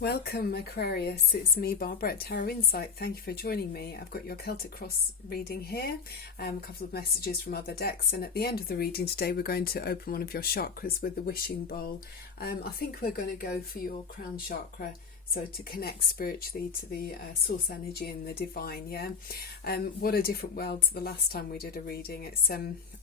Welcome, Aquarius. It's me, Barbara at Tarot Insight. Thank you for joining me. I've got your Celtic Cross reading here, a couple of messages from other decks, and at the end of the reading today we're going to open one of your chakras with the wishing bowl. I think we're going to go for your crown chakra, so to connect spiritually to the source energy and the divine. What a different world to the last time we did a reading. It's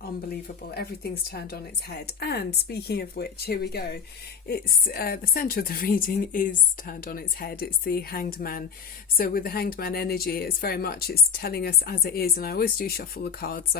unbelievable. Everything's turned on its head. And speaking of which, here we go. It's the centre of the reading is turned on its head. It's the Hanged Man. So with the Hanged Man energy, it's very much, it's telling us as it is. And I always do shuffle the cards.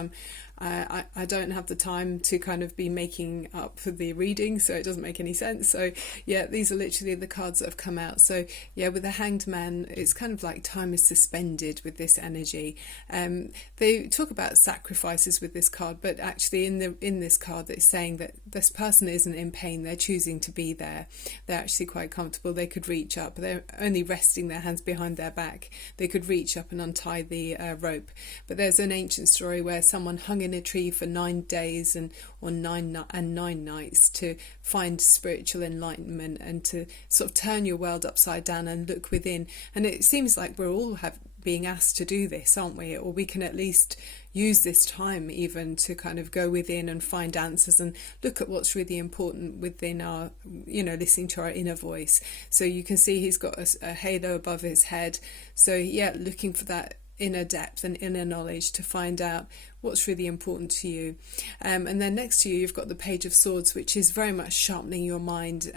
I don't have the time to kind of be making up for the reading, so it doesn't make any sense. So yeah, these are literally the cards that have come out. So yeah, with the Hanged Man, it's kind of like time is suspended with this energy. They talk about sacrifices with this card, but actually in this card it's saying that this person isn't in pain. They're choosing to be there. They're actually quite comfortable. They could reach up. They're only resting their hands behind their back. They could reach up and untie the rope. But there's an ancient story where someone hung in a tree for 9 days and 9 nights to find spiritual enlightenment and to sort of turn your world upside down and look within. And it seems like we're all being asked to do this, aren't we? Or we can at least use this time even to kind of go within and find answers and look at what's really important within our, listening to our inner voice. So you can see he's got a halo above his head. So yeah, looking for that inner depth and inner knowledge to find out what's really important to you. And then next to you, you've got the Page of Swords, which is very much sharpening your mind,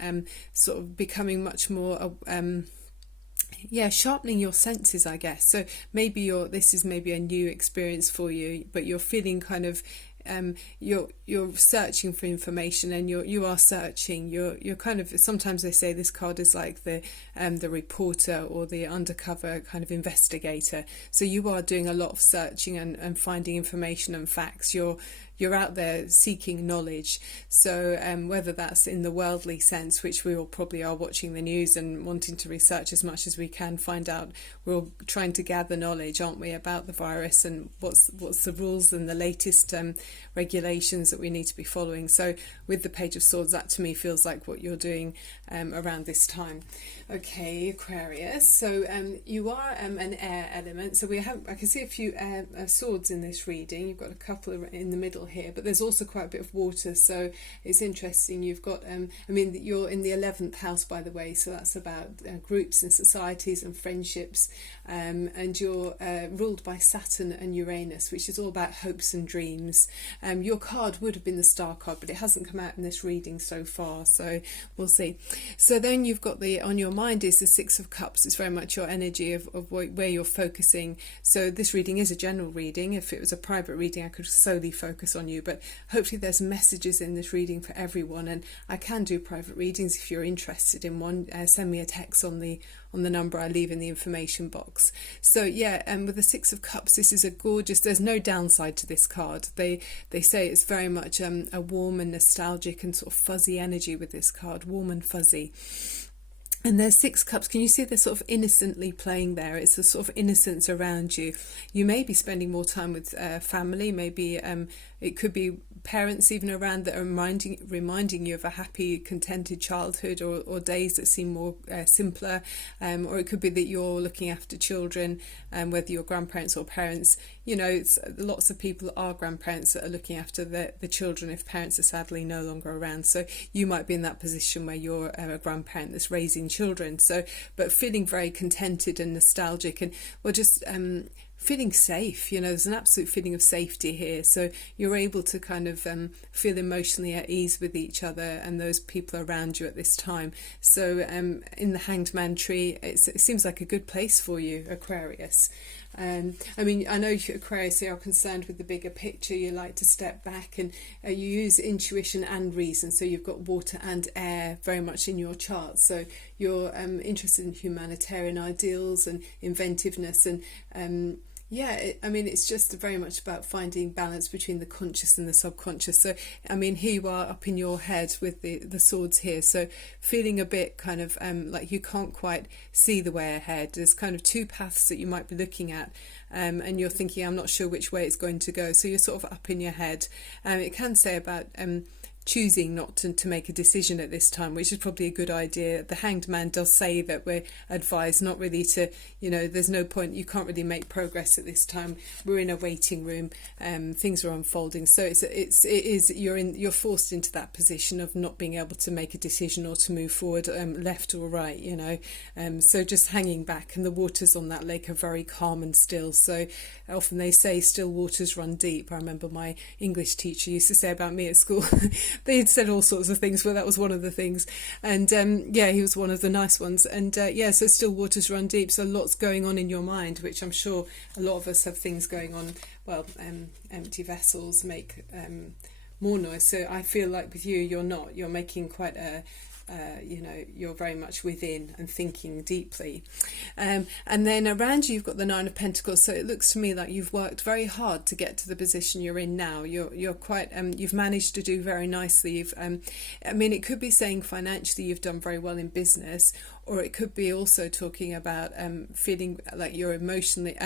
sort of becoming much more sharpening your senses, I guess. So maybe this is maybe a new experience for you, but you're feeling kind of you're searching for information, and you are searching. You're kind of, sometimes they say this card is like the reporter or the undercover kind of investigator. So you are doing a lot of searching and finding information and facts. You're out there seeking knowledge. So whether that's in the worldly sense, which we all probably are, watching the news and wanting to research as much as we can, find out, we're all trying to gather knowledge, aren't we, about the virus and what's the rules and the latest regulations that we need to be following. So with the Page of Swords, that to me feels like what you're doing around this time. Okay, Aquarius. So you are an air element. So I can see a few swords in this reading. You've got a couple in the middle here, but there's also quite a bit of water. So it's interesting. You've got, you're in the 11th house, by the way. So that's about groups and societies and friendships. And you're ruled by Saturn and Uranus, which is all about hopes and dreams. Your card would have been the Star card, but it hasn't come out in this reading so far. So we'll see. So then you've got on your mind is the Six of Cups. It's very much your energy of where you're focusing. So this reading is a general reading. If it was a private reading, I could solely focus on you, but hopefully there's messages in this reading for everyone. And I can do private readings if you're interested in one. Send me a text on the number I leave in the information box. So yeah, with the Six of Cups, this is a gorgeous, there's no downside to this card. They say it's very much a warm and nostalgic and sort of fuzzy energy with this card, warm and fuzzy. And there's 6 cups. Can you see they're sort of innocently playing there? It's a sort of innocence around you. You may be spending more time with family. Maybe it could be parents even around that are reminding you of a happy, contented childhood, or days that seem more simpler. Or it could be that you're looking after children, whether you're grandparents or parents. Lots of people are grandparents that are looking after the children if parents are sadly no longer around. So you might be in that position where you're a grandparent that's raising children. So, but feeling very contented and nostalgic, and just feeling safe. There's an absolute feeling of safety here. So you're able to kind of feel emotionally at ease with each other and those people around you at this time. So in the Hanged Man tree, it seems like a good place for you, Aquarius. I know Aquarius are concerned with the bigger picture. You like to step back, and you use intuition and reason. So you've got water and air very much in your chart. So you're interested in humanitarian ideals and inventiveness, and it's just very much about finding balance between the conscious and the subconscious. So, here you are up in your head with the swords here. So feeling a bit kind of like you can't quite see the way ahead. There's kind of 2 paths that you might be looking at, and you're thinking, I'm not sure which way it's going to go. So you're sort of up in your head. It can say about choosing not to make a decision at this time, which is probably a good idea. The Hanged Man does say that we're advised not really to, there's no point, you can't really make progress at this time. We're in a waiting room, things are unfolding. So you're forced into that position of not being able to make a decision or to move forward, left or right, so just hanging back. And the waters on that lake are very calm and still. So often they say still waters run deep. I remember my English teacher used to say about me at school. They had said all sorts of things, but that was one of the things. And he was one of the nice ones. And so still waters run deep. So lots going on in your mind, which I'm sure a lot of us have things going on. Well, empty vessels make more noise. So I feel like with you, you're not. You're making quite you're very much within and thinking deeply. And then around you, you've got the Nine of Pentacles. So it looks to me like you've worked very hard to get to the position you're in now. You're quite, you've managed to do very nicely. It could be saying financially you've done very well in business, or it could be also talking about feeling like you're emotionally,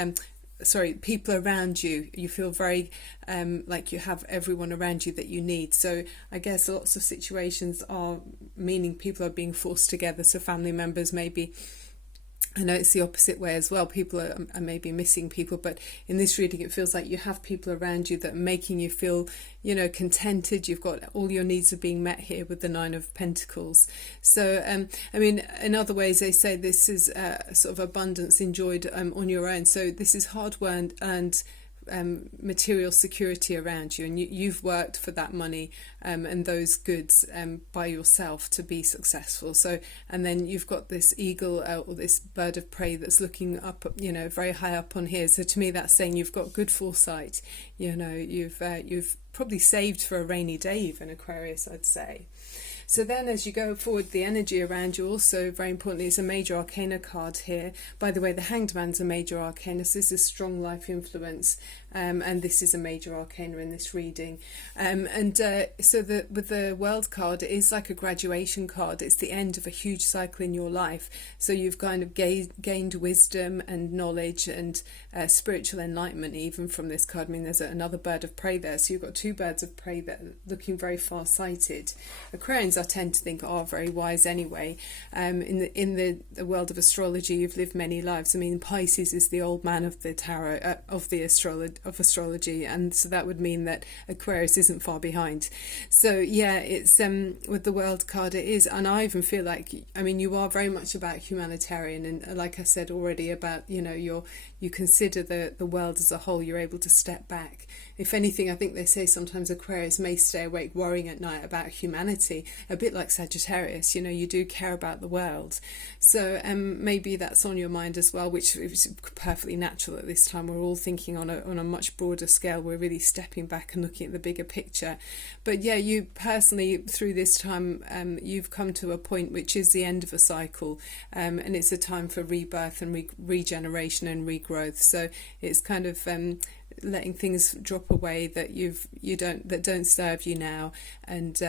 people around you, you feel very like you have everyone around you that you need. So I guess lots of situations are meaning people are being forced together. So family members maybe, I know it's the opposite way as well. People are maybe missing people, but in this reading it feels like you have people around you that are making you feel, contented. You've got all your needs are being met here with the Nine of Pentacles. So, in other ways they say this is sort of abundance enjoyed on your own. So this is hard earned material security around you, and you've worked for that money and those goods by yourself to be successful. So, and then you've got this eagle or this bird of prey that's looking up, very high up on here. So to me that's saying you've got good foresight. You've probably saved for a rainy day even, Aquarius, I'd say. So then as you go forward, the energy around you also, very importantly, is a major arcana card here. By the way, the Hanged Man's a major arcana, so this is strong life influence, and this is a major arcana in this reading. With the World card, it is like a graduation card. It's the end of a huge cycle in your life. So you've kind of gained wisdom and knowledge and spiritual enlightenment even from this card. There's another bird of prey there. So you've got two birds of prey that are looking very far-sighted. Aquarians, I tend to think, are very wise anyway. In the world of astrology, you've lived many lives. Pisces is the old man of the tarot, of astrology, and so that would mean that Aquarius isn't far behind. So it's with the World card, it is, and I even feel like, you are very much about humanitarian, and like I said already about, you consider the world as a whole. You're able to step back. If anything, I think they say sometimes Aquarius may stay awake worrying at night about humanity, a bit like Sagittarius. You do care about the world. So maybe that's on your mind as well, which is perfectly natural at this time. We're all thinking on a much broader scale. We're really stepping back and looking at the bigger picture. But you personally, through this time, you've come to a point which is the end of a cycle, and it's a time for rebirth and regeneration and regrowth. So it's kind of letting things drop away that that don't serve you now, and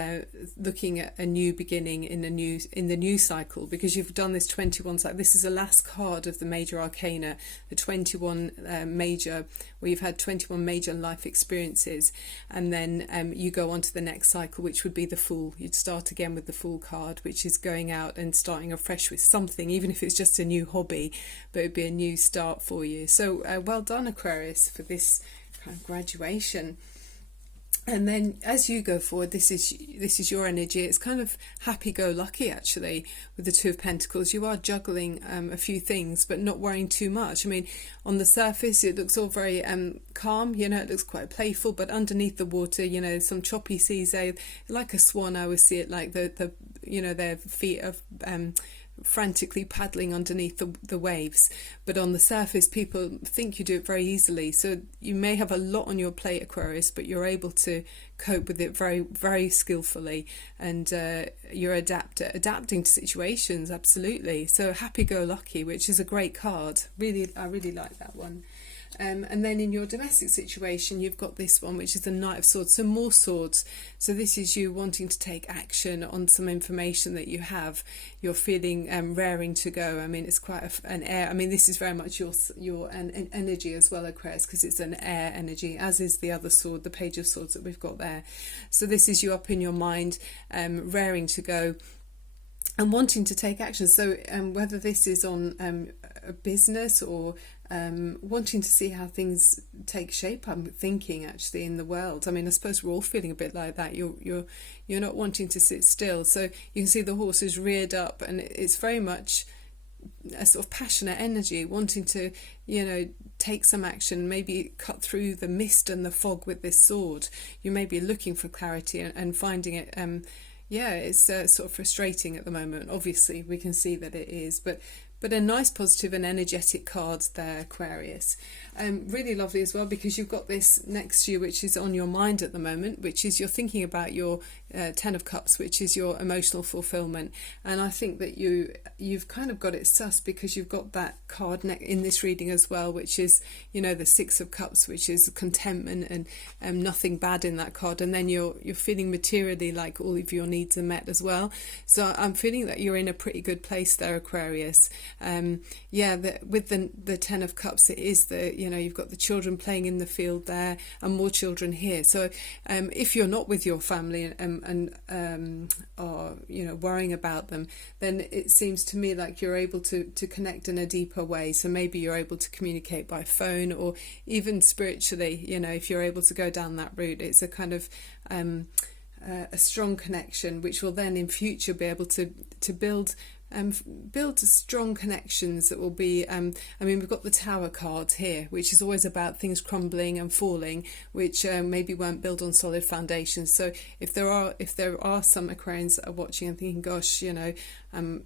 looking at a new beginning in the new cycle, because you've done this 21 cycle. This is the last card of the major arcana, the 21 major, where you've had 21 major life experiences, and then you go on to the next cycle, which would be the Fool. You'd start again with the Fool card, which is going out and starting afresh with something, even if it's just a new hobby, but it'd be a new start for you. So well done, Aquarius, for this kind of graduation. And then as you go forward, this is your energy. It's kind of happy-go-lucky, actually, with the Two of Pentacles. You are juggling a few things, but not worrying too much. On the surface, it looks all very calm. It looks quite playful, but underneath the water, some choppy seas. Like a swan, I always see it like their feet are frantically paddling underneath the waves, but on the surface people think you do it very easily. So you may have a lot on your plate, Aquarius, but you're able to cope with it very, very skillfully, and you're adapting to situations. Absolutely. So happy-go-lucky, which is a great card. I really like that one. And then in your domestic situation, you've got this one, which is the Knight of Swords, so more swords. So this is you wanting to take action on some information that you have. You're feeling raring to go. I mean, it's quite an air. I mean, this is very much your energy as well, Aquarius, because it's an air energy, as is the other sword, the Page of Swords that we've got there. So this is you up in your mind, raring to go and wanting to take action. So whether this is on a business or wanting to see how things take shape, I'm thinking actually in the world. I mean, I suppose we're all feeling a bit like that. You're not wanting to sit still. So you can see the horse is reared up, and it's very much a sort of passionate energy, wanting to, take some action, maybe cut through the mist and the fog with this sword. You may be looking for clarity and finding it. It's sort of frustrating at the moment. Obviously, we can see that it is, but a nice, positive and energetic card there, Aquarius. Really lovely as well, because you've got this next to you, which is on your mind at the moment, which is you're thinking about your Ten of Cups, which is your emotional fulfillment. And I think that you've kind of got it sus, because you've got that card in this reading as well, which is, the Six of Cups, which is contentment and nothing bad in that card. And then you're feeling materially like all of your needs are met as well. So I'm feeling that you're in a pretty good place there, Aquarius. With the Ten of Cups, it is you've got the children playing in the field there, and more children here. So if you're not with your family and are worrying about them, then it seems to me like you're able to connect in a deeper way. So maybe you're able to communicate by phone, or even spiritually, if you're able to go down that route. It's a kind of a strong connection, which will then in future be able to build strong connections that will be we've got the Tower card here, which is always about things crumbling and falling, which maybe won't build on solid foundations. So if there are some Aquarians that are watching and thinking, gosh, I'm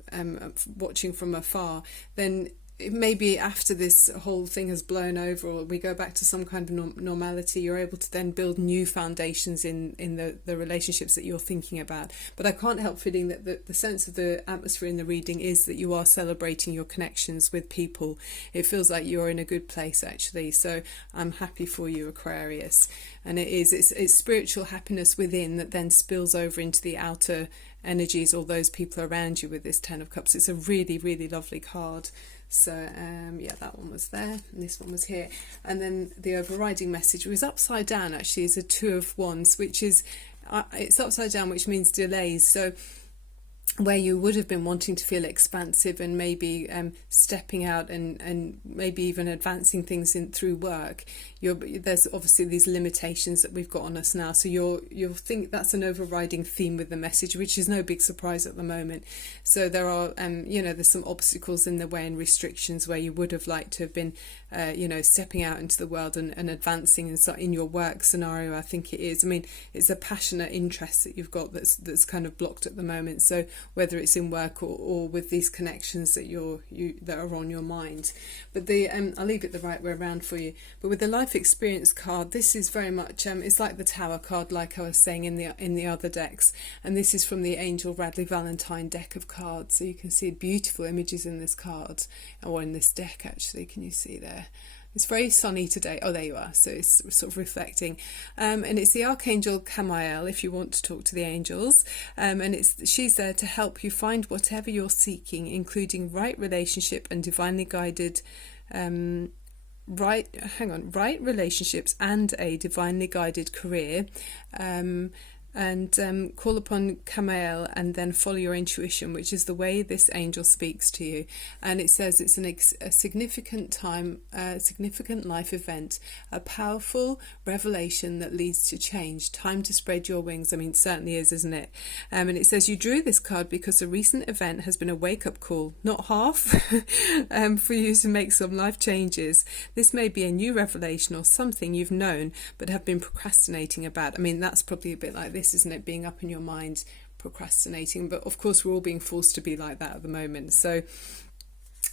watching from afar, then maybe after this whole thing has blown over, or we go back to some kind of normality, you're able to then build new foundations in the relationships that you're thinking about. But I can't help feeling that the sense of the atmosphere in the reading is that you are celebrating your connections with people. It feels like you're in a good place, actually. So I'm happy for you, Aquarius. And it's spiritual happiness within that then spills over into the outer energies, or those people around you, with this Ten of Cups. It's a really, really lovely card. So that one was there, and this one was here. And then the overriding message was upside down, actually, is a Two of Wands, which is it's upside down, which means delays. So where you would have been wanting to feel expansive and maybe stepping out and maybe even advancing things through work, there's obviously these limitations that we've got on us now. So you'll think that's an overriding theme with the message, which is no big surprise at the moment. So there are there's some obstacles in the way and restrictions where you would have liked to have been stepping out into the world and advancing in your work scenario. I think it is. I mean, it's a passionate interest that you've got that's kind of blocked at the moment. So whether it's in work or with these connections that that are on your mind. But I'll leave it the right way around for you. But with the life experience card, this is very much it's like the Tower card, like I was saying in the other decks, and this is from the Angel Radley Valentine deck of cards. So you can see beautiful images in this card, or in this deck actually. Can you see there? It's very sunny today. Oh, there you are. So it's sort of reflecting. And it's the Archangel Camiel, if you want to talk to the angels. And she's there to help you find whatever you're seeking, including right relationship and divinely guided right relationships and a divinely guided career. And call upon Camiel and then follow your intuition, which is the way this angel speaks to you. And it says it's a significant life event, a powerful revelation that leads to change. Time to spread your wings. I mean, it certainly is, isn't it? And it says you drew this card because a recent event has been a wake-up call, not half, for you to make some life changes. This may be a new revelation or something you've known but have been procrastinating about. I mean, that's probably a bit like this, isn't it? Being up in your mind, procrastinating. But of course, we're all being forced to be like that at the moment. So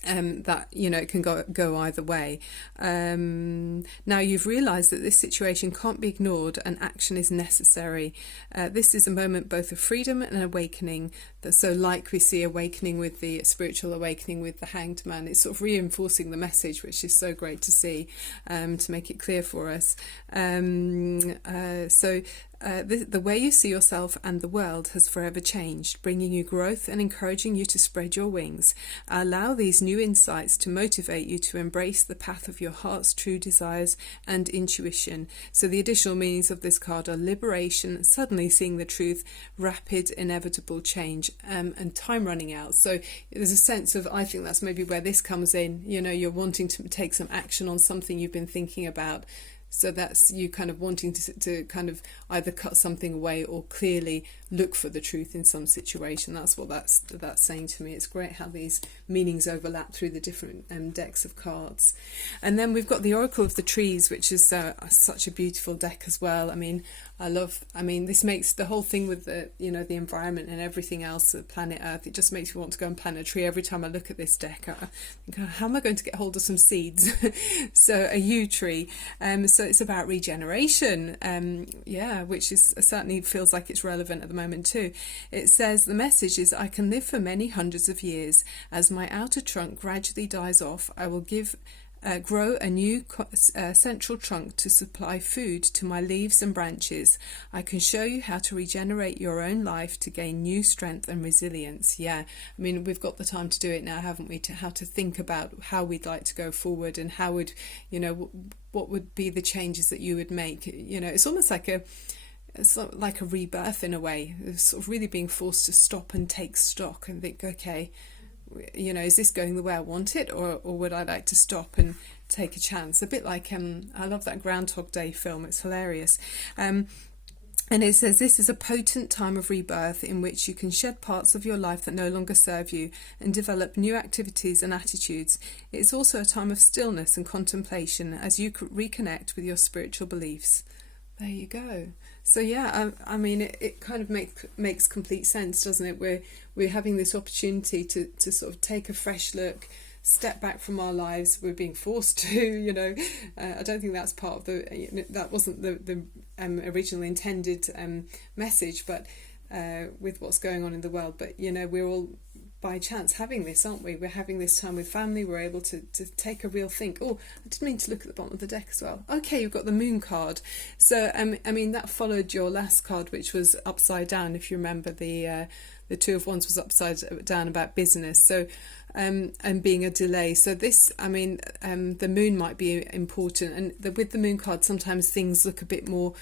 that, you know, it can go either way. Now you've realised that this situation can't be ignored and action is necessary. This is a moment both of freedom and awakening. So like we see awakening with the spiritual awakening with the Hanged Man, it's sort of reinforcing the message, which is so great to see, to make it clear for us. The way you see yourself and the world has forever changed, bringing you growth and encouraging you to spread your wings. Allow these new insights to motivate you to embrace the path of your heart's true desires and intuition. So the additional meanings of this card are liberation, suddenly seeing the truth, rapid, inevitable change, and time running out. So there's a sense of, I think that's maybe where this comes in, you know, you're wanting to take some action on something you've been thinking about. So that's you kind of wanting to kind of either cut something away or clearly look for the truth in some situation. That's what that's saying to me. It's great how these meanings overlap through the different decks of cards. And then we've got the Oracle of the Trees, which is such a beautiful deck as well. I mean, this makes the whole thing with the, you know, the environment and everything else, the planet Earth, it just makes me want to go and plant a tree every time I look at this deck. I think, how am I going to get hold of some seeds? So a yew tree. So it's about regeneration, which is certainly feels like it's relevant at the moment too. It says the message is, I can live for many hundreds of years. As my outer trunk gradually dies off, I will grow a new central trunk to supply food to my leaves and branches. I can show you how to regenerate your own life to gain new strength and resilience. Yeah, I mean, we've got the time to do it now, haven't we, to how to think about how we'd like to go forward and how would, you know, what would be the changes that you would make. You know, it's almost like a rebirth in a way. It's sort of really being forced to stop and take stock and think, okay, you know, is this going the way I want it, or would I like to stop and take a chance? A bit like I love that Groundhog Day film, it's hilarious. And it says this is a potent time of rebirth in which you can shed parts of your life that no longer serve you and develop new activities and attitudes. It's also a time of stillness and contemplation as you reconnect with your spiritual beliefs. There you go. So yeah, I mean, it kind of makes complete sense, doesn't it? We're having this opportunity to sort of take a fresh look, step back from our lives. We're being forced to, you know. I don't think that's part of that wasn't the originally intended message, but with what's going on in the world. But you know, we're all by chance having this, aren't we? We're having this time with family. We're able to take a real think. Oh, I didn't mean to look at the bottom of the deck as well. Okay, you've got the Moon card. So I mean, that followed your last card, which was upside down. If you remember, the Two of Wands was upside down about business. So and being a delay. So this, I mean, the Moon might be important, and with the Moon card, sometimes things look a bit more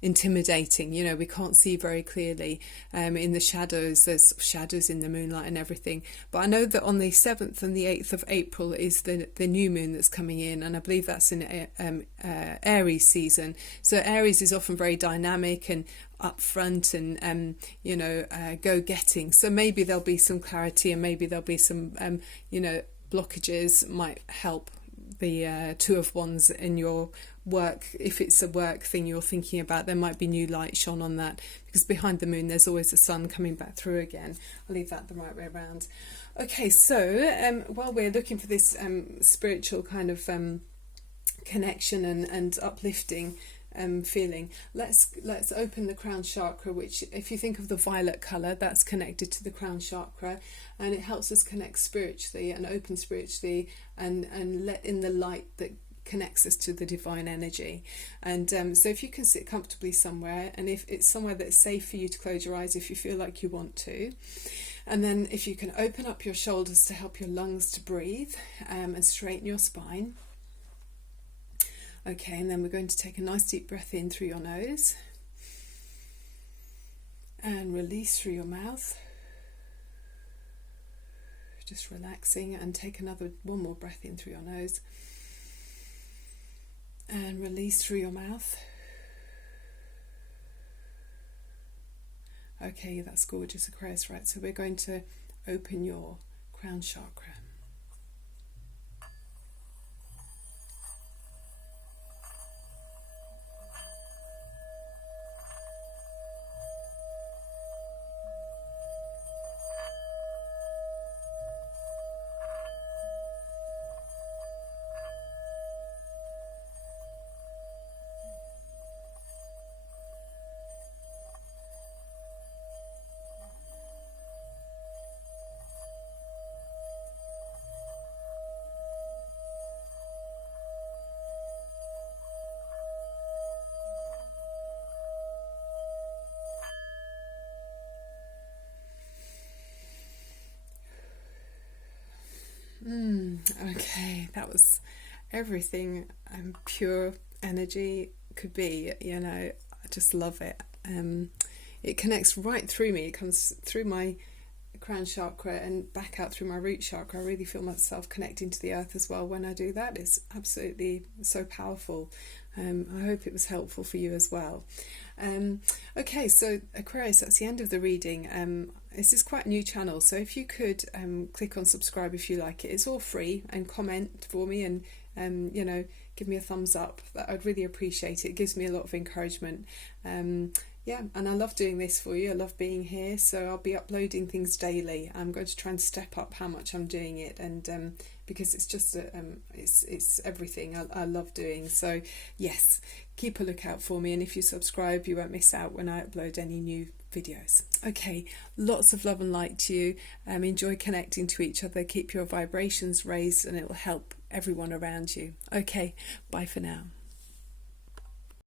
intimidating. You know, we can't see very clearly in the shadows. There's shadows in the moonlight and everything. But I know that on the 7th and the 8th of April is the new moon that's coming in, and I believe that's in Aries season. So Aries is often very dynamic and upfront and go-getting. So maybe there'll be some clarity, and maybe there'll be some blockages might help the Two of Wands in your work. If it's a work thing you're thinking about, there might be new light shone on that, because behind the moon there's always the sun coming back through again. I'll leave that the right way around. Okay, so while we're looking for this spiritual kind of connection and uplifting feeling, let's open the crown chakra, which, if you think of the violet colour, that's connected to the crown chakra, and it helps us connect spiritually and open spiritually and let in the light that connects us to the divine energy. And so if you can sit comfortably somewhere, and if it's somewhere that's safe for you to close your eyes if you feel like you want to, and then if you can open up your shoulders to help your lungs to breathe and straighten your spine. Okay, and then we're going to take a nice deep breath in through your nose and release through your mouth. Just relaxing, and take one more breath in through your nose and release through your mouth. Okay, that's gorgeous, Aquarius. Right, so we're going to open your crown chakra. Okay, that was everything pure energy could be, you know. I just love it. It connects right through me. It comes through my crown chakra and back out through my root chakra. I really feel myself connecting to the earth as well when I do that. It's absolutely so powerful. I hope it was helpful for you as well. Okay, so Aquarius, that's the end of the reading. This is quite a new channel, so if you could click on subscribe if you like it. It's all free, and comment for me, and you know, give me a thumbs up. I'd really appreciate it. It gives me a lot of encouragement. Yeah, and I love doing this for you. I love being here, so I'll be uploading things daily. I'm going to try and step up how much I'm doing it, and because it's just it's everything I love doing. So yes, keep a lookout for me, and if you subscribe, you won't miss out when I upload any new videos. Okay, lots of love and light to you. Enjoy connecting to each other. Keep your vibrations raised, and it will help everyone around you. Okay, bye for now.